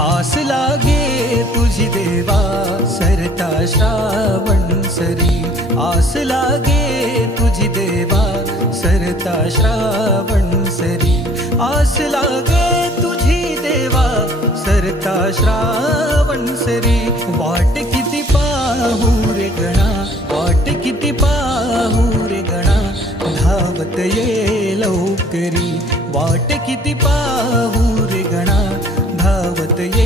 आस लागे तुझी देवा सरता श्रावण सरी, आस लागे तुझी देवा सरता श्रावण सरी, आस लागे तुझी देवा सरता श्रावण सरी. वाट किती पाहू रे गणा, वाट किती पाहू रे गणा, धावत ये लवकरी. वाट किती पाहू रे गणा, धावत ये